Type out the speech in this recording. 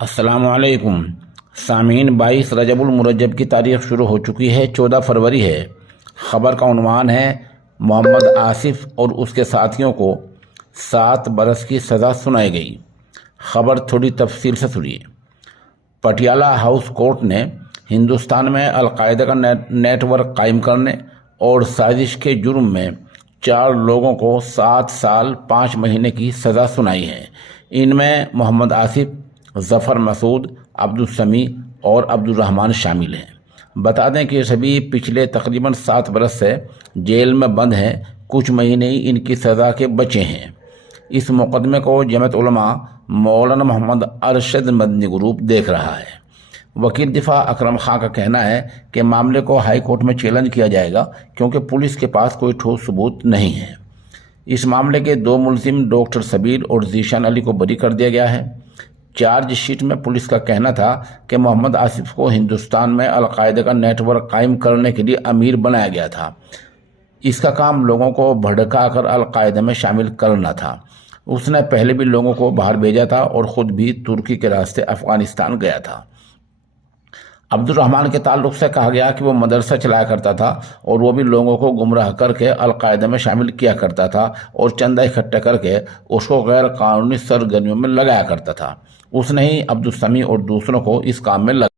السلام علیکم سامعین، 22 رجب المرجب کی تاریخ شروع ہو چکی ہے۔ 14 فروری ہے۔ خبر کا عنوان ہے محمد آصف اور اس کے ساتھیوں کو 7 برس کی سزا سنائی گئی۔ خبر تھوڑی تفصیل سے سنیے۔ پٹیالہ ہاؤس کورٹ نے ہندوستان میں القاعدہ کا نیٹ ورک قائم کرنے اور سازش کے جرم میں 4 لوگوں کو 7 سال 5 مہینے کی سزا سنائی ہے۔ ان میں محمد آصف، ظفر مسعود، عبدالسمیع اور عبدالرحمن شامل ہیں۔ بتا دیں کہ یہ سبھی پچھلے تقریباً 7 برس سے جیل میں بند ہیں، کچھ مہینے ہی ان کی سزا کے بچے ہیں۔ اس مقدمے کو جمعیت علماء مولانا محمد ارشد مدنی گروپ دیکھ رہا ہے۔ وکیل دفاع اکرم خان کا کہنا ہے کہ معاملے کو ہائی کورٹ میں چیلنج کیا جائے گا کیونکہ پولیس کے پاس کوئی ٹھوس ثبوت نہیں ہے۔ اس معاملے کے 2 ملزم ڈاکٹر سبیر اور ذیشان علی کو بری کر دیا گیا ہے۔ چارج شیٹ میں پولیس کا کہنا تھا کہ محمد آصف کو ہندوستان میں القاعدہ کا نیٹ ورک قائم کرنے کے لیے امیر بنایا گیا تھا۔ اس کا کام لوگوں کو بھڑکا کر القاعدہ میں شامل کرنا تھا۔ اس نے پہلے بھی لوگوں کو باہر بھیجا تھا اور خود بھی ترکی کے راستے افغانستان گیا تھا۔ عبدالرحمن کے تعلق سے کہا گیا کہ وہ مدرسہ چلایا کرتا تھا اور وہ بھی لوگوں کو گمراہ کر کے القاعدہ میں شامل کیا کرتا تھا اور چندہ اکٹھا کر کے اس کو غیر قانونی سرگرمیوں میں لگایا کرتا تھا۔ اس نے ہی عبدالسمیع اور دوسروں کو اس کام میں